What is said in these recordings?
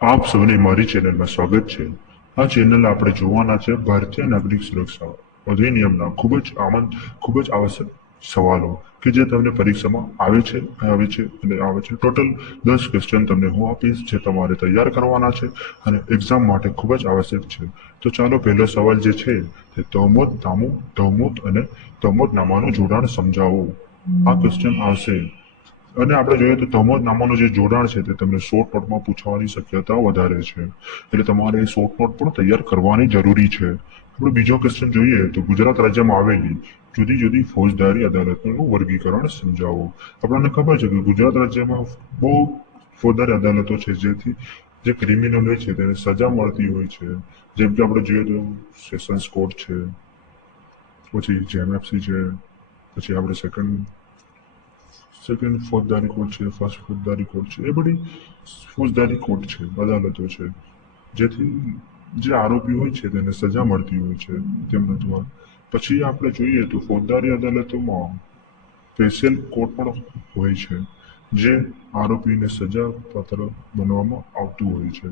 આપ સૌને મારી ચેનલમાં સ્વાગત છે। આ ચેનલ આપણે જોવાના છે ભારતીય નાગરિક સુરક્ષા અધિનિયમના ખૂબ જ આવશ્યક સવાલો કે જે તમને પરીક્ષામાં આવે છે। ટોટલ 10 ક્વેશ્ચન તમને હું આપીશ જે તમારે તૈયાર કરવાના છે અને એક્ઝામ માટે ખૂબ જ આવશ્યક છે। તો ચાલો પહેલો સવાલ જે છે તે તહોમતનામાનું જોડાણ સમજાવો। આ ક્વેશ્ચન આવશે અને આપણે જોઈએ તો તહોમતનામાનું જે જોડાણ છે તે તમને શોર્ટ નોટમાં પૂછવાની શક્યતા વધારે છે, એટલે તમારે એ શોર્ટ નોટ પણ તૈયાર કરવાની જરૂરી છે। આપણે બીજો ક્વેશ્ચન જોઈએ તો ગુજરાત રાજ્યમાં આવેલી જુદી જુદી ફોજદારી અદાલતોનું વર્ગીકરણ સમજાવો। આપણને ખબર છે કે ગુજરાત રાજ્યમાં બહુ ફોજદારી અદાલતો છે જેથી જે ક્રિમિનલ હોય છે તેને સજા મળતી હોય છે। જેમ કે આપણે જોઈએ તો સેશન્સ કોર્ટ છે, પછી જેએમએફસી છે, પછી આપણે સેકન્ડ ફોજદારી કોર્ટ છે, ફર્સ્ટ ફોજદારી કોર્ટ છે, એ બધી ફોજદારી કોર્ટ છે, અદાલતો છે જેથી જે આરોપી હોય છે તેને સજા મળતી હોય છે તેમના દ્વારા। પછી આપણે જોઈએ તો ફોજદારી અદાલતોમાં સ્પેશિયલ કોર્ટ પણ હોય છે જે આરોપીને સજા પાત્ર બનવામાં આવતું હોય છે,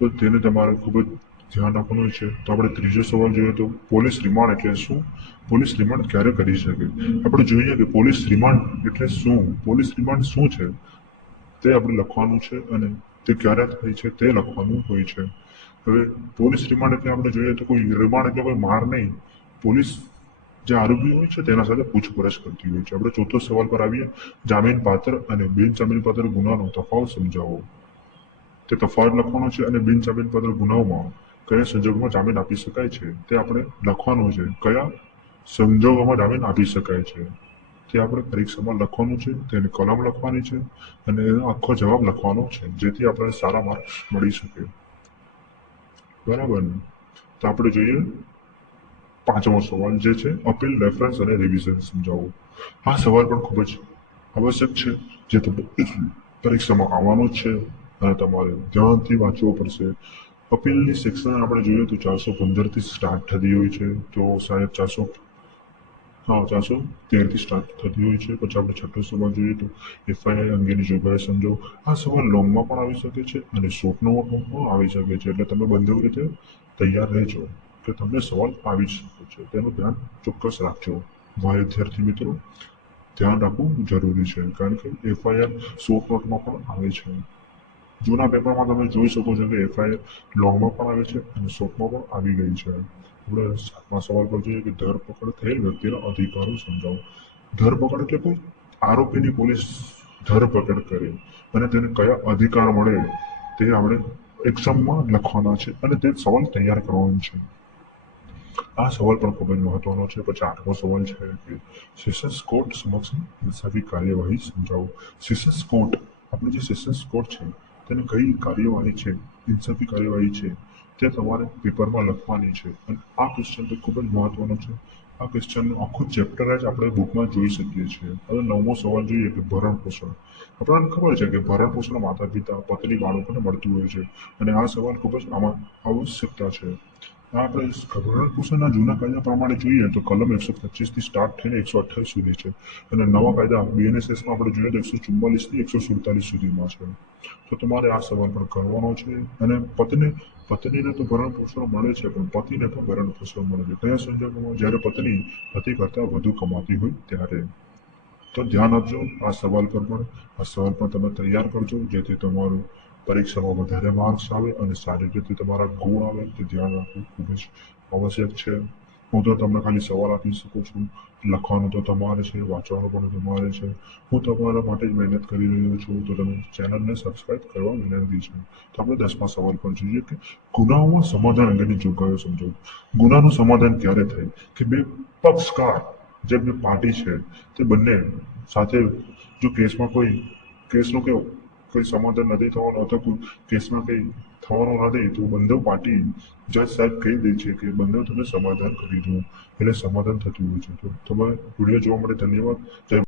તો તેને તમારે ખૂબ જ ધ્યાન રાખવાનું છે। તો આપણે ત્રીજો સવાલ જોઈએ તો પોલીસ રિમાન્ડ એટલે શું? પોલીસ રિમાન્ડ ક્યારે કરી શકે? આપણે જોઈએ કે પોલીસ રિમાન્ડ એટલે શું, પોલીસ રિમાન્ડ શું છે તે આપણે લખવાનું છે અને તે ક્યારે થાય છે તે લખવાનું હોય છે। હવે પોલીસ રિમાન્ડ એટલે આપણે જોઈએ તો કોઈ રિમાન્ડ એટલે કોઈ માર નહીં, પોલીસ જે આરોપી હોય છે તેના સાથે પૂછપરછ કરતી હોય છે। આપણે ચોથો સવાલ પર આવીએ, જામીન પાત્ર અને બિન જામીન પાત્ર ગુનાનો તફાવત સમજાવો। તે તફાવત લખવાનો છે અને બિન જામીન પાત્ર ગુનાઓમાં કયા સંજોગોમાં જામીન આપી શકાય છે તે આપણે લખવાનું છે। કયા સંજોગોમાં જામીન આપી શકાય છે તે આપણે પરીક્ષામાં લખવાનું છે, તેની કલમ લખવાની છે અને એનો આખો જવાબ લખવાનો છે જેથી આપણને સારા માર્ક્સ મળી શકે, બરાબર ને? તો આપણે જોઈએ પાંચમો સવાલ જે છે અપીલ, રેફરન્સ અને રિવિઝન સમજાવો। આ સવાલ પણ ખૂબ જ આવશ્યક છે જે પરીક્ષામાં આવવાનો જ છે અને તમારે ધ્યાનથી વાંચવો પડશે। અપીલની સેક્શન આપણે જોઈએ તો 415 થી સ્ટાર્ટ થતી હોય છે, તો શાયદ 413 થી સ્ટાર્ટ થતી હોય છે। પછી આપણે છઠ્ઠો સવાલ જોઈએ તો એફઆઈઆર અંગેની જોગવાઈ સમજો। આ સવાલ લોંગમાં પણ આવી શકે છે અને શોર્ટ નોટમાં પણ આવી શકે છે, એટલે તમે બંને રીતે તૈયાર રહેજો કે તમને સવાલ આવી શકે છે, તેનું ધ્યાન ચોક્કસ રાખજો। મારા વિદ્યાર્થી મિત્રો, ધ્યાન રાખવું જરૂરી છે કારણ કે એફઆઈઆર શોર્ટ નોટમાં પણ આવે છે। જૂના પેપરમાં તમે જોઈ શકો છો કે એફઆઈઆર લોંગમાં પણ આવે છે અને શોર્ટમાં પણ આવી ગઈ છે। આપણે સાતમા સવાલ પર જોઈએ કે ધરપકડ થયેલ વ્યક્તિના અધિકારો સમજાવો। ધરપકડ એટલે કોઈ આરોપીની પોલીસ ધરપકડ કરે અને તેને કયા અધિકાર મળે તે આપણે એક્ઝામમાં લખવાના છે અને તે સવાલ તૈયાર કરવાનો છે। આ સવાલ પણ ખૂબ જ મહત્વનો છે। પછી આઠમો સવાલ છે કે સેશન્સ કોર્ટ સમક્ષ ઇન્સાફી કાર્યવાહી સમજાવો। સેશન્સ કોર્ટ, આપણે જે સેશન્સ કોર્ટ છે તેને કઈ કાર્યવાહી છે, ઇન્સાફી કાર્યવાહી છે તે તમારે પેપરમાં લખવાની છે અને આ ક્વેશ્ચન તો ખૂબ જ મહત્વનો છે। આ ક્વેશ્ચનનું આખું ચેપ્ટર જ આપણે બુકમાં જોઈ શકીએ છીએ। હવે નવમો સવાલ જોઈએ કે ભરણ પોષણ। આપણને ખબર છે કે ભરણ પોષણ માતા પિતા, પત્ની, બાળકોને મળતું હોય છે અને આ સવાલ ખૂબ જ આમાં આવશ્યકતા છે। આપણે ભરણ પોષણના જૂના કાયદા પ્રમાણે જોઈએ તો કલમ 125 થી સ્ટાર્ટ થઈને 128 સુધી છે અને નવા કાયદા બીએનએસએસમાં આપણે જોઈએ તો 144 થી 147 સુધીમાં છે। તો તમારે આ સવાલ પણ કરવાનો છે અને પત્નીને તો ભરણ પોષણ મળે છે પણ પતિને પણ ભરણ પોષણ મળે છે કયા સંજોગોમાં? જ્યારે પત્ની પતિ કરતા વધુ કમાતી હોય ત્યારે। તો ધ્યાન આપજો આ સવાલ પર પણ, આ સવાલ પણ તમે તૈયાર કરજો જેથી તમારું પરીક્ષામાં વધારે માર્ક્સ આવે અને સારી રીતે તમારા ગુણ આવે તે ધ્યાન રાખવું ખૂબ જ આવશ્યક છે। હું તો તમને ખાલી સવાલ આપી શકું છું, લખવાનું તો તમારે છે, વાંચવાનું પણ તમારે છે। હું તમારા માટે જ મહેનત કરી રહ્યો છું, તો તમે ચેનલને સબસ્ક્રાઇબ કરવા વિનંતી છે। તો આપણે 10મા સવાલ પર જોઈએ કે ગુનાઓમાં સમાધાન અંગેની જોગવાઈઓ સમજાવો। ગુનાનું સમાધાન ક્યારે થાય કે બે પક્ષકાર, જે બે પાર્ટી છે તે બંને સાથે જો કેસનું કોઈ સમાધાન નથી થવાનું અથવા કોઈ કેસમાં કંઈ થવાનું નથી તો બંને પાર્ટી જજ સાહેબ કહી દે છે કે બંને તમે સમાધાન કરી દો એટલે સમાધાન થતું હોય છે। તો તમારે વિડીયો જોવા માટે ધન્યવાદ। જય